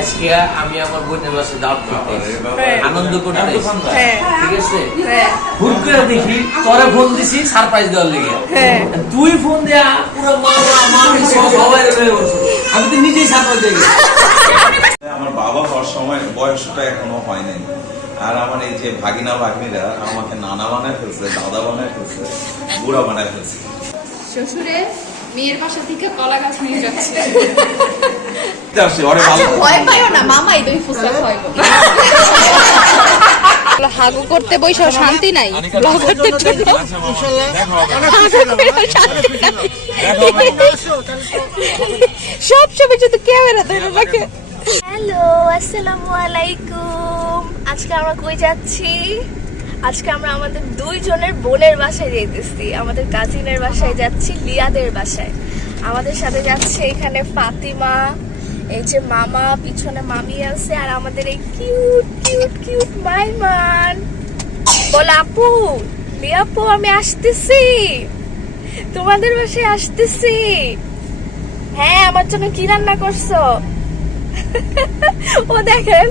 আজকে আমি আমার বোনের বাসে দাওয়াত করতে হ্যাঁ। আনন্দ করতে হ্যাঁ ঠিক আছে? হ্যাঁ। হুট করে দেখি তোরে ফোন দিছি সারপ্রাইজ দেওয়ার লেগে। হ্যাঁ। তুই ফোন দেয়া পুরো সবাই আমি তো নিজেই সারপ্রাইজ দিয়ে আমার বাবা হওয়ার সময় বয়সটা এখনও হয় নাই। আর আমার এই যে ভাগিনা ভাগ্নিরা আমাকে নানা বানায় ফেলছে দাদা বানায় ফেলছে বুড়া বানায় ফেলছে। শ্বশুরে মেয়ের বাসা থেকে কলা গাছ নিয়ে যাচ্ছে। আচ্ছা খাওয়াইবো। হাগু করতে বইসা শান্তি নাই? ব্লগারদের জন্য শান্তি নাই। সব। সময় শুধু ক্যামেরা ধরে রাখে। হ্যালো আসসালামু আলাইকুম। আজকে আমরা কই যাচ্ছি? আজকে আমরা আমাদের দুইজনের বোনের বাসায় যাইতেছি আমাদের কাজিনের বাসায় যাচ্ছি, লিয়াদের বাসায়। আমাদের সাথে যাচ্ছে এখানে ফাতিমা, এই যে মামা, পিছনে মামি আছে, আর আমাদের এই কিউট কিউট কিউট মাইমান। বল, আপু লিয়াপু আমি আসতেছি। তোমাদের বাসায় আসতেছি। হ্যাঁ আমার জন্য কি রান্না করছ? ও দেখেন,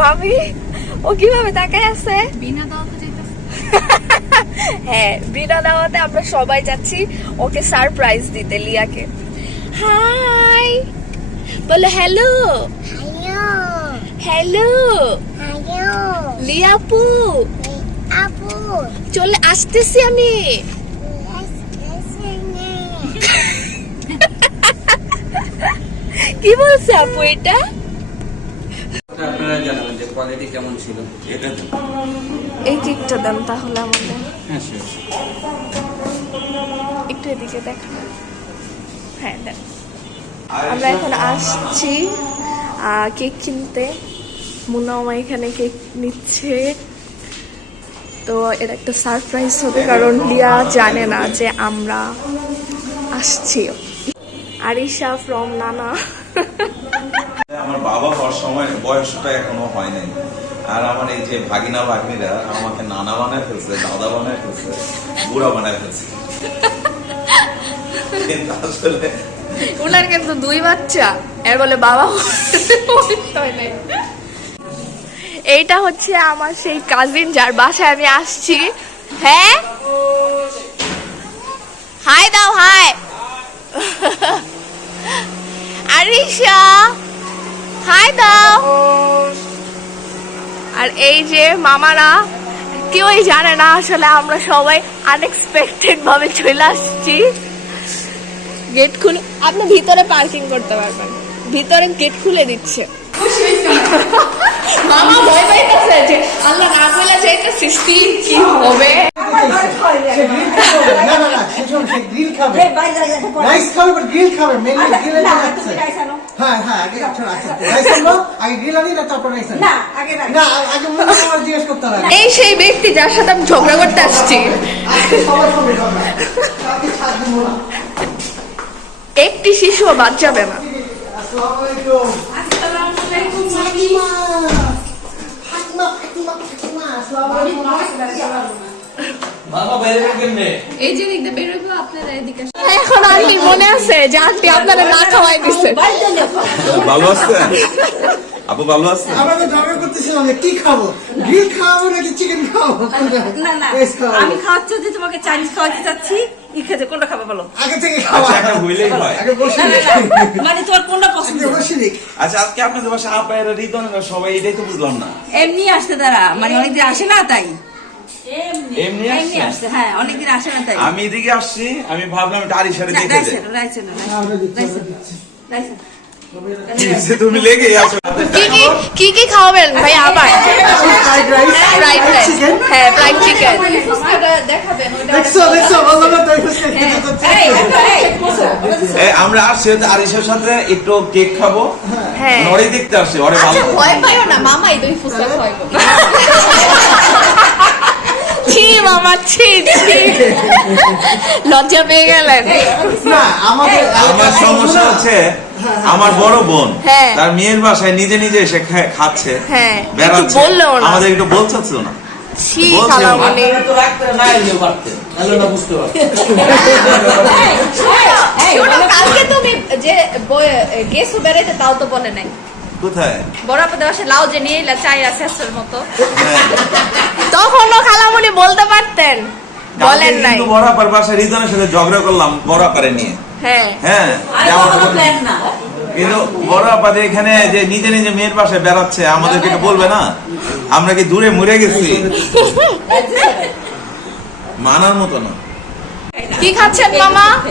মামি, ও কীভাবে তাকায় আছে? বিনা হ্যাঁ বিনা দাওয়াতে আমরা সবাই যাচ্ছি। ওকে সারপ্রাইজ দিতে লিয়াকে। হাই বলো হ্যালো হ্যালো লিয়াপু abu, চলে আসতেছি আমি। কি বলছে আপু এটা? জানাবেন যে কোয়ালিটি কেমন ছিল? এটা তো। এই কেকটা দেন তাহলে আমাদের। হ্যাঁ. একটু এদিকে দেখাবেন হ্যাঁ দেন আমরা এখন আসছি আহ, কেক কিনতে। মুনামা এখানে কেক নিচ্ছে। তো এটা একটা সারপ্রাইজ হবে কারণ লিয়া জানে না যে আমরা আসছি। আরিশা ফ্রম নানা। বাবা হওয়ার সময় বয়সটা এখনও হয় নাই। আর আমার এই যে ভাগিনা ভাগ্নিরা আমাকে নানা বানায় ফেলছে, দাদা বানায় ফেলছে, বুড়া বানায় ফেলছে। আসলে কিন্তু দুই বাচ্চা। এর বলে বাবা এইটা হচ্ছে আমার সেই কাজিন যার বাসায় আমি আসছি। হ্যাঁ? হাই দাও হাই আরিশা! হাই দাও আর এই যে মামারা কেউই জানে না আসলে আমরা সবাই আনএক্সপেক্টেড ভাবে চলে আসছি। গেট খুলে আপনি ভিতরে পার্কিং করতে পারবেন। ভিতরে গেট খুলে দিচ্ছে। মামা ভয় পাইতেছে যে আল্লাহ না বলে যাইতেছি স্থির কি হবে? না না না সে শোন, সে grill খাবে। Rice খাবে, হ্যাঁ, হ্যাঁ, আগে আগে না তারপর rice আনি? না, আগে মনে আমার জিজ্ঞেস করতে হবে। এই সেই ব্যক্তি যার সাথে আমি ঝগড়া করতে আসছি। একটি শিশুও বাদ যাবে না আসসালামু আলাইকুম। ফাতিমা। ফাতিমা, ফাতিমা, ফাতিমা। আসসালামু আলাইকুম। এই যে দিকটা বেরোবো আপনারা এদিকে এখন আন্টি মনে আছে যে আন্টি আপনারা না খাওয়াই দিছে? ভালো আছেন? আপু ভালো আছেন? আমরা তো ঝগড়া করতেছিলাম কি খাব? গ্রিল খাওয়াবো নাকি চিকেন খাওয়াবো? না না আমি খাওয়াচ্ছি যে তোমাকে চাইনিজ খাওয়াতে চাচ্ছি। কোনটা খাবে বলো? আগে থেকে খাওয়া। আচ্ছা একটা হইলেই হয়। আগে বসে মানে তোমার কোনটা পছন্দ? বসে আচ্ছা আজকে আপনাদের আপায়ের সবাই এটাই তো বুঝলাম না। এমনি আসতে তারা মানে অনেকদিন আসে না তাই। এমনি এমনি আসছে আসছে হ্যাঁ অনেকদিন আসে না তাই। আমি এদিকে আসছি আমি ভাবলাম এটা আরির সাথে দেখে যাই কি তুমি লেগে আছো। কি কি কি কি খাওয়াবেন ভাই আবার? ফ্রাইড রাইস হ্যাঁ ফ্রাইড চিকেন দেখছ, দেখছ, বলল না, তুই ফুসকে খেতে চাচ্ছিস। এই এই বসো এ, আমরা আসছি আরিসের সাথে একটু কেক খাব। হ্যাঁ। নরে দেখতে আসছি ওরে ভালো আচ্ছা ভয় পাইও না মামাই দই ফুচকা খাওয়াইবো। ছি মামা ছি ছি। লজ্জা পেয়ে গেলেন। না, আমাদের আমার সমস্যা হচ্ছে আমার বড় বোন হ্যাঁ। তার মেয়ের বাসায় নিজে নিজে এসে খাচ্ছে হ্যাঁ, বেড়াচ্ছে। আমাদের একটু বলছে না। ছি খালামণি তো রাখতে না এলেও পারতেন তাহলে না বুঝতে পারতেন কালকে তুমি যে গেছো বেড়াইতে তাও তো বলে নাই। কোথায়? বড় আপনাদের বাসায় লাউ যে নিয়ে এলা চাই আছে আসার মতো। হ্যাঁ। তখনও খালামুনি বলতে পারতেন। বলেন নাই। কিন্তু বড় আপার বাসায় রিজনের সাথে ঝগড়া করলাম বড় আপারে নিয়ে। হ্যাঁ। হ্যাঁ কিন্তু বড় এখানে যে নিজে নিজে মেয়ের বাসায় বেড়াচ্ছে আমাদেরকে বলবে না? আমরা কি দূরে মরে গেছি? মানার মতো না। কি খাচ্ছেন মামা?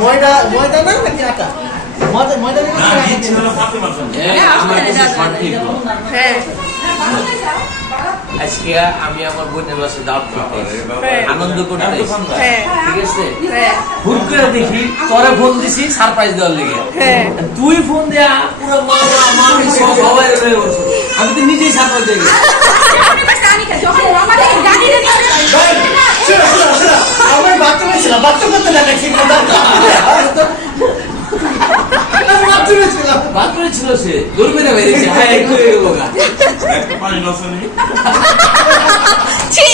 ময়দা ময়দা না নাকি আটা? আজকে আমি আমার বোনের বাসে দাওয়াত করতে হ্যাঁ। আনন্দ করতে এসেছি। হ্যাঁ। ঠিক আছে? হ্যাঁ। হুট করে দেখি তোরে ফোন দিছি সারপ্রাইজ দেওয়ার লেগে। তুই ফোন দেয়া পুরো মা আমি তো নিজেই শোনো, শোনো, আমার বাথরুমে ছিল বাথরুম করতে না বাথরুমে ছিলাম বাথরুমে ছিল সে দূর করে বেরিয়েছে হ্যাঁ একটু পানি ছি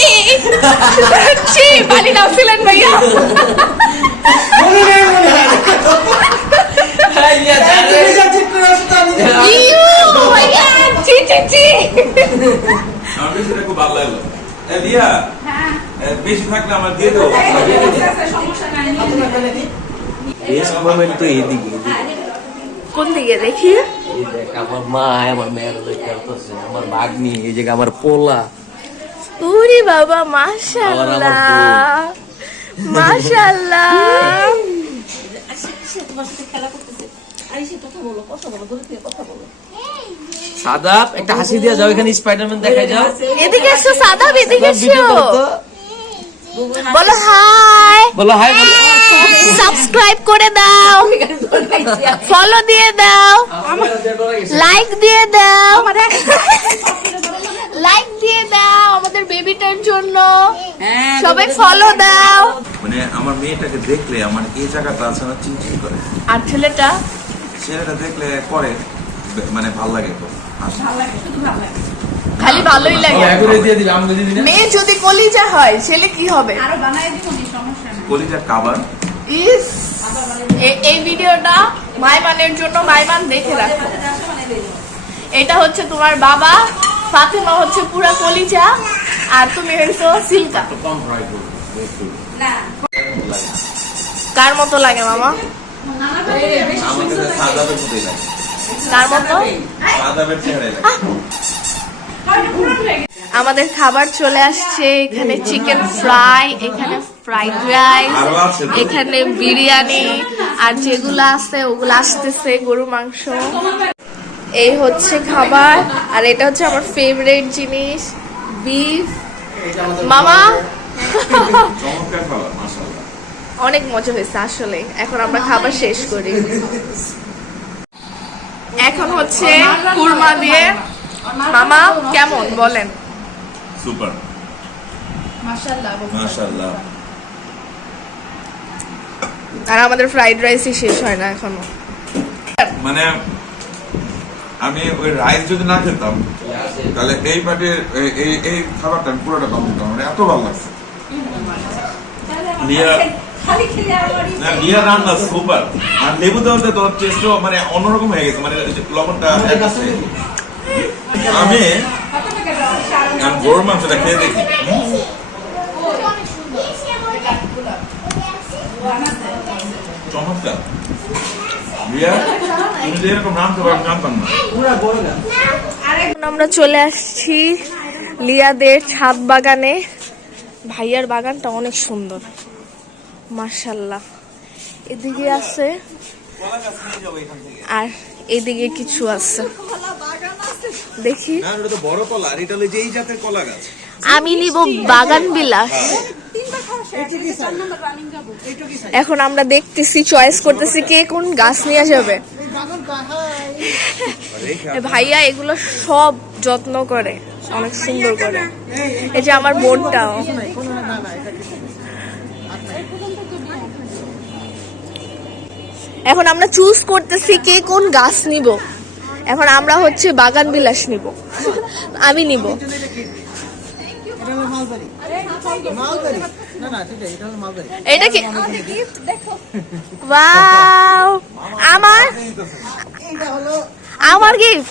ছি পানি ভাইয়া। মনে নেই মনে হয় বেশি থাকলে আমার দিয়ে দেবো বেস্ট মোমেন্ট তো এদিকে কোন দিকে? দেখি। আমার মা আমার মেয়ের লোক আমার ভাগ্নি এই জায়গা আমার পোলা। উরি বাবা মাশাআল্লাহ। মাশাআল্লাহ। খেলা করতেছে সাদাব একটা হাসি দিয়ে যাও এখানে স্পাইডারম্যান দেখা যাও। এদিকে এসো সাদাব এদিকে এসো। তো। বলো হাই বলো হাই বলো সাবস্ক্রাইব করে দাও। ফলো দিয়ে দাও। লাইক দিয়ে দাও। লাইক দিয়ে দাও আমাদের বেবিটার জন্য। সবাই ফলো দাও। মানে আমার মেয়েটাকে দেখলে আমার এই জায়গাটা আছে না চিনচিন করে। আর ছেলেটা ছেলেটা দেখলে করে মানে ভালো লাগে তো। খালি ভালোই লাগে। মেয়ে যদি কলিজা হয় ছেলে কি হবে? আরও বানাই সমস্যা নেই। কলিজার কাবার ইস এই ভিডিওটা মাইমানের জন্য মাইমান দেখে রাখো। এটা হচ্ছে তোমার বাবা ফাতেমা হচ্ছে পুরা কলিজা আর তুমি হইছো সিল্কা। কার মতো লাগে মামা? আমার কাছে সাদাবের মতোই লাগে। কার মতো? সাদাবের চেহারাই লাগে আমাদের খাবার চলে আসছে এখানে চিকেন ফ্রাই এখানে ফ্রাইড রাইস? এখানে বিরিয়ানি আর যেগুলো আছে ওগুলো আসতেছে গরু মাংস। এই হচ্ছে খাবার আর এটা হচ্ছে আমার ফেভারিট জিনিস বিফ মামা? চমৎকার খাবার মাশাআল্লাহ। অনেক মজা হয়েছে আসলে। এখন আমরা খাবার শেষ করি। এখন হচ্ছে কুরমা দিয়ে মামা কেমন? বলেন। সুপার। মাশাআল্লাহ আর আমাদের ফ্রাইড রাইসই শেষ হয় না এখনও। মানে আমি ওই রাইস যদি না খেতাম তাহলে এই পাটের এই- এই খাবারটা পুরোটা কম মানে এত ভালো লাগছে। রান্না সুপার আর লেবু দেওয়াতে টেস্টও মানে অন্যরকম হয়ে গেছে মানে লবণটা আমি গরুর মাংসটা খেয়ে দেখি। চমৎকার। আমরা চলে আসছি লিয়াদের ছাদ বাগানে। ভাইয়ার বাগানটা অনেক সুন্দর। মার্শাল্লাহ এদিকে আছে আর এদিকে কিছু আছে। দেখি। না এটা তো বড় কলা এটা হলো জাতের কলা গাছ। আমি নিব বাগান বিলাস। এখন আমরা দেখতেছি চয়েস করতেছি কে কোন গাছ নিয়ে যাবে। ভাইয়া এগুলো সব যত্ন করে অনেক সুন্দর করে। এই যে আমার বোনটাও। এখন আমরা চুজ করতেছি কে কোন গাছ নিব। এখন আমরা হচ্ছে বাগান বিলাস নিব। আমি নিব। মালবেরি মালবেরি না না ঠিক আছে এটা হলো মালবেরি এটা কি ওয়াও আমার এটা হলো আমার গিফট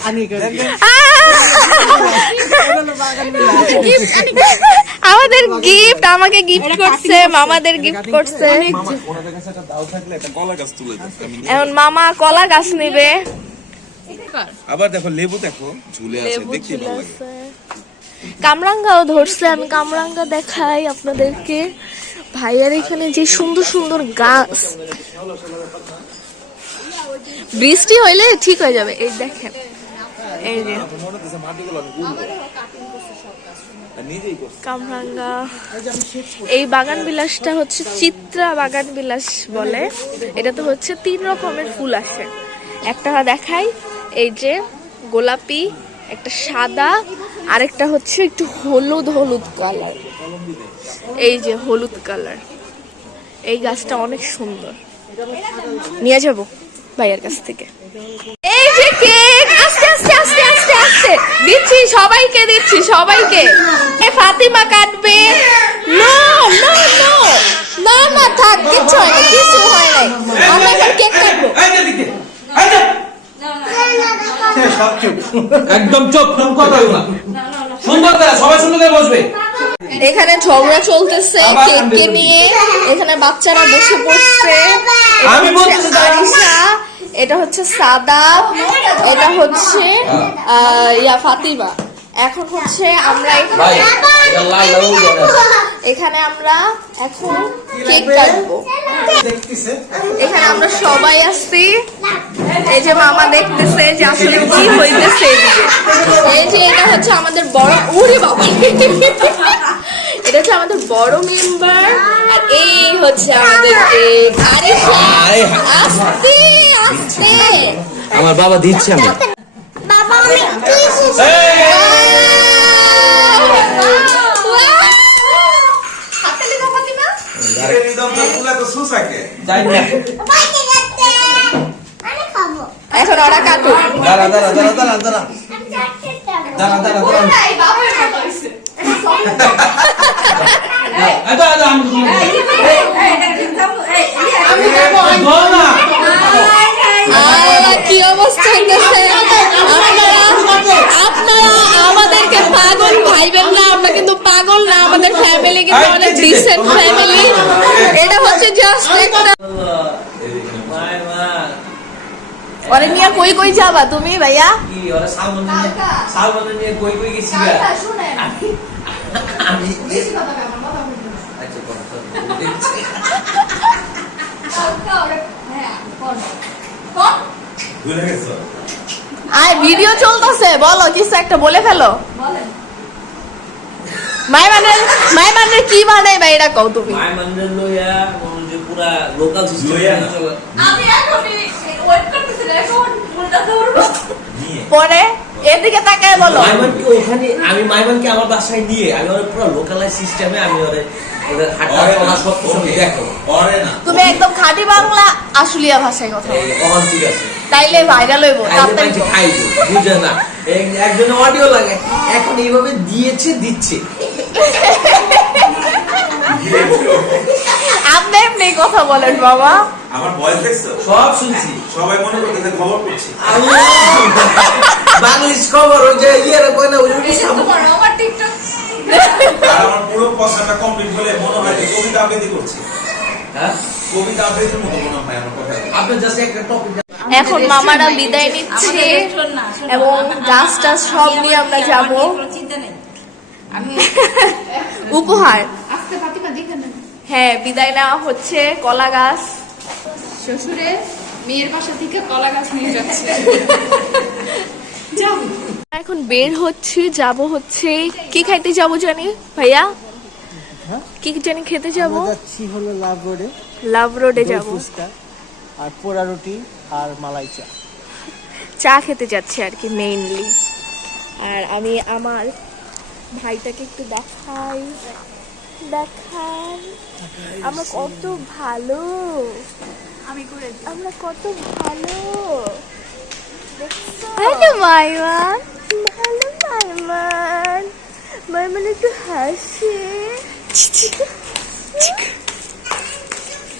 আমাদের গিফট আমাকে গিফট করছে মামাদের গিফট করছে। এখন মামা কলা গাছ নেবে। আবার দেখো লেবু দেখো ঝুলে আছে দেখতে ভালো লাগে। কামরাঙ্গাও ধরছে আমি কামরাঙ্গা দেখাই আপনাদেরকে। ভাইয়ার এখানে যে সুন্দর সুন্দর গাছ। বৃষ্টি হইলে ঠিক হয়ে যাবে। এই দেখেন। এই যে। মনে কামরাঙ্গা। এই বাগান বিলাসটা হচ্ছে চিত্রা বাগান বিলাস বলে। এটা তো হচ্ছে তিন রকমের ফুল আছে। একটা দেখাই এই যে গোলাপি একটা সাদা আরেকটা হচ্ছে একটু হলুদ হলুদ কালার। এই যে হলুদ কালার। এই গাছটা অনেক সুন্দর। নিয়ে যাব। ভাইয়ের কাছ থেকে। এই যে কেক আস্তে আস্তে আস্তে আস্তে আস্তে। দিচ্ছি সবাইকে দিচ্ছি সবাইকে। এ ফাতিমা কাটবে। No no no. না না থাক কিচ্ছু হয় না কিছু হয় নাই। আমরা এখন কেক কাটবো। চুপ। একদম চোখ ফোন কথা না। সুন্দর সবাই সুন্দর বসবে। এখানে ঝগড়া চলতেছে কেককে নিয়ে। এখানে বাচ্চারা বসে পড়ছে। আমি বলতেছি আরিশা এটা হচ্ছে সাদা এটা হচ্ছে ইয়া ফাতিমা। এখন হচ্ছে আমরা এখানে আমরা এখন কেক কাটবো। এখানে আমরা সবাই আসছি। এই যে মামা দেখতেছে যে আসলে কি হইতেছে এই যে এটা হচ্ছে আমাদের বড় ওরে বাবা। এটা হচ্ছে আমাদের বড় মেম্বার আর এই হচ্ছে আমাদের আরে হা- আস্তে আস্তে। আমার বাবা দিচ্ছে আমি। বাবা আমি এখন ওরা কাটুক। দাঁড়া দাঁড়া দাঁড়া দাঁড়া দাঁড়া। দাঁড়া দাঁড়া দাঁড়া। আমি না? আল্লাহ, কি অবস্থা হইতেছে? আপনারা আপনারা আমাদেরকে পাগল ভাইবেন না আমরা কিন্তু পাগল না আমাদের ফ্যামিলি কিন্তু অনেক ডিসেন্ট ফ্যামিলি এটা হচ্ছে জাস্ট একটা ওরে নিয়ে কই কই যাবা তুমি ভাইয়া? কি ওরা সালমান সালমান নিয়ে কই কই গেছি গা? আয় ভিডিও চলতেছে বলো কিছু একটা বলে ফেলো। মাইমানের মাইমানের কি বানাই বা এটা কও তুমি। মায় মন্দির লইয়া মনে যে পুরা লোকাল সিস্টেম আমি এখনই ওয়েট করতেছি এখন উল্টা করব নিয়ে। পরে এদিকে তাকায় বলো। মাইমানকে ওখানে আমি মাইমানকে আমার বাসায় নিয়ে আমি ওর পুরো লোকালাইজ সিস্টেমে আমি ওরে ওদের হাঁটা চলা সব কিছু দেখো। ওরে না। তুমি একদম খাঁটি বাংলা আশুলিয়া ভাষায় কথা বলো। ঠিক আছে। তাইলে ভাইরাল হইব তাড়াতাড়ি। খাইবে বুঝে না। এক- একজনে অডিও লাগে এখন এইভাবে দিয়েছে দিচ্ছে। এমনি কথা বলেন বাবা। আমার বয়স দেখছ সব শুনছি। সবাই মনে করতেছে খবর করছি বাংলিশ খবর ওই যে ইয়ের কই না ওই যে সামনে আর আমার পুরো কথাটা কমপ্লিট হলে মনে হয় যে কবিতা আবৃত্তি করছি। হ্যাঁ? কবিতা আবৃত্তির মতো মনে হয় আমার কথা। আপনি জাস্ট একটা টপিক এখন মামারা বিদায় নিচ্ছে এবং গাছ টাছ সব নিয়ে আমরা যাব। নেই। উপহার আজকে ফাতিমা দেখে নেন হ্যাঁ বিদায় নেওয়া হচ্ছে কলা গাছ। শ্বশুরে মেয়ের বাসা থেকে কলা গাছ নিয়ে যাচ্ছে। এখন বের হচ্ছে যাব হচ্ছে। কি খাইতে যাব জানি? ভাইয়া? কি জানি খেতে যাব? যাচ্ছি হলো লাভ রোডে। লাভ রোডে যাব। আর পোড়া রুটি আর মালাই চা। চা খেতে যাচ্ছি আর কি মেইনলি আর আমি আমার ভাইটাকে একটু দেখাই। দেখাই আমরা কত ভালো। আমি করে আমরা কত ভালো। ভালো মাইমান। ভালো মাইমান। মাইমান একটু হাসে।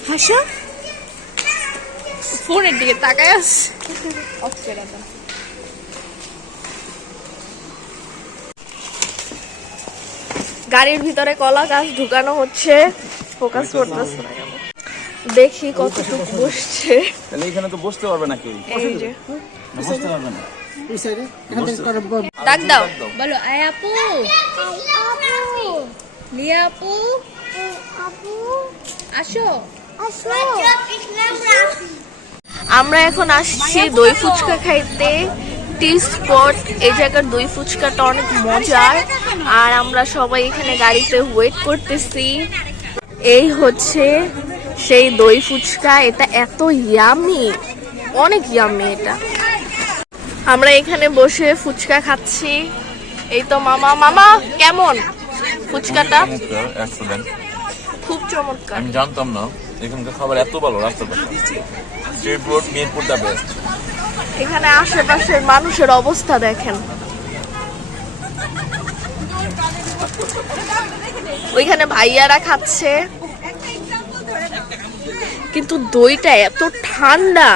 হাসো। ফোনের দিকে তাকায় আস। অফ করে গাড়ির ভিতরে কলা গাছ ঢুকানো হচ্ছে। ফোকাস করতেছে। না কেন দেখি কতটুকু বসছে। তাহলে এখানে তো বসতে পারবে না কেউ এই যে। বসতে পারবে না। এই সাইডে? এখান থেকে করে ব- ডাক দাও। বলো আয় আপু। লিয়া আপু। আপু আসো আসো। আমরা এখন আসছি দই ফুচকা খাইতে। টি স্পট এই জায়গার দই ফুচকাটা অনেক মজার। আর আমরা সবাই এখানে গাড়িতে ওয়েট করতেছি। এই হচ্ছে সেই দই ফুচকা এটা এত ইয়ামি অনেক ইয়ামি এটা। আমরা এখানে বসে ফুচকা খাচ্ছি। এই তো মামা। মামা কেমন ফুচকাটা? খুব চমৎকার। আমি জানতাম না। এখানকার খাবার এত ভালো রাস্তার পাশে। Street food Mirpur the best এখানে আশেপাশের মানুষের অবস্থা দেখেন। ওইখানে ভাইয়ারা খাচ্ছে। কিন্তু দইটা এত ঠান্ডা।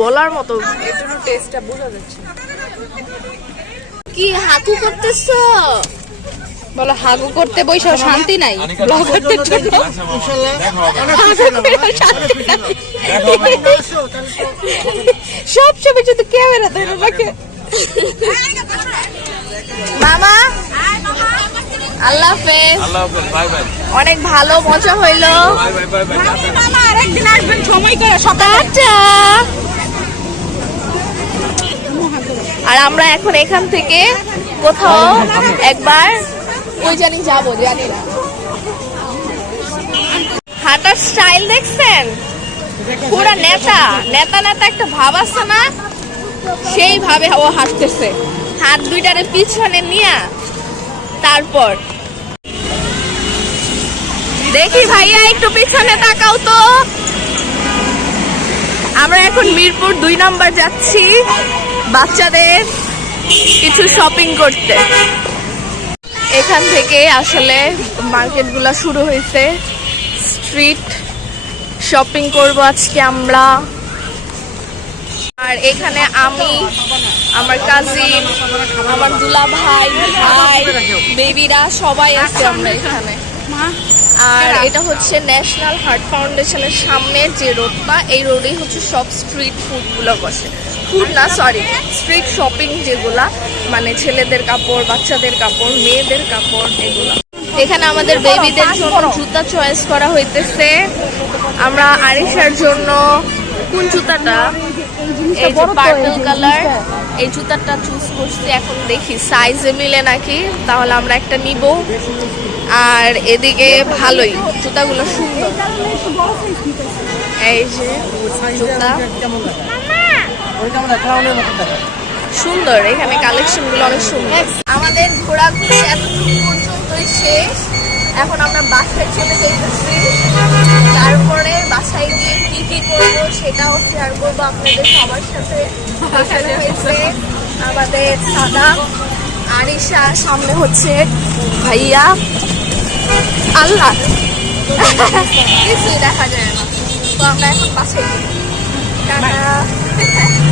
বলার মতো টেস্টটা বোঝা যাচ্ছে কি হাকু করতেছো? বলো হাগু করতে বইসো শান্তি নাই ব্লগারদের জন্য। সব সময় শুধু ক্যামেরা ধরে রাখে। মামা আল্লাহ হাফেজ। অনেক ভালো মজা হইল। Bye bye bye bye. মামা আরেকদিন আসবেন সময় করে আর আমরা এখন এখান থেকে কোথাও একবার ওই জানি যাব, জানি না। হাঁটার স্টাইল দেখছেন? পুরা নেতা নেতা নেতা একটা ভাব আছে না? সেইভাবে ও হাঁটতেছে। হাত দুইটারে পিছনে নিয়ে তারপর। দেখি ভাইয়া, একটু পিছনে তাকাও তো। আমরা এখন মিরপুর দুই নাম্বার যাচ্ছি বাচ্চাদের কিছু শপিং করতে। এখান থেকে আসলে মার্কেটগুলো শুরু হয়েছে। স্ট্রিট শপিং করব আজকে আমরা। আর এখানে আমি, আমার কাজিন আমার দুলা ভাই ভাই বেবিরা সবাই আছে আমরা এখানে। আর এটা হচ্ছে ন্যাশনাল হার্ট ফাউন্ডেশনের সামনে যে রোডটা, এই রোডেই হচ্ছে সব স্ট্রিট ফুডগুলো বসে। ফুড না সরি স্ট্রিট শপিং যেগুলা মানে ছেলেদের কাপড় বাচ্চাদের কাপড় মেয়েদের কাপড় এগুলা। এখানে আমাদের বেবিদের জন্য জুতা চয়েস করা হইতেছে। আমরা আরিশার জন্য কোন জুতাটা? এই যে পার্পল কালার এই জুতাটা চুজ করছি এখন দেখি সাইজে মিলে নাকি তাহলে আমরা একটা নিব। আর এদিকে ভালোই জুতাগুলো সুন্দর। এই যে জুতা ওইটা আমরা ক্রাউনের মতো দেখা সুন্দর এখানে কালেকশনগুলো অনেক সুন্দর। আমাদের ঘোরাঘুরি এতটুকু পর্যন্তই শেষ। এখন আমরা বাসায় চলে যাইতেছি তারপরে বাসায় গিয়ে কি কি করব সেটাও শেয়ার করব আপনাদের সবার সাথে। এখানে হয়েছে আমাদের সাদা আরিশা সামনে হচ্ছে ভাইয়া আল্লাহ। কিছুই দেখা যায় না। তো আমরা এখন বাসায় যাই। টাটা।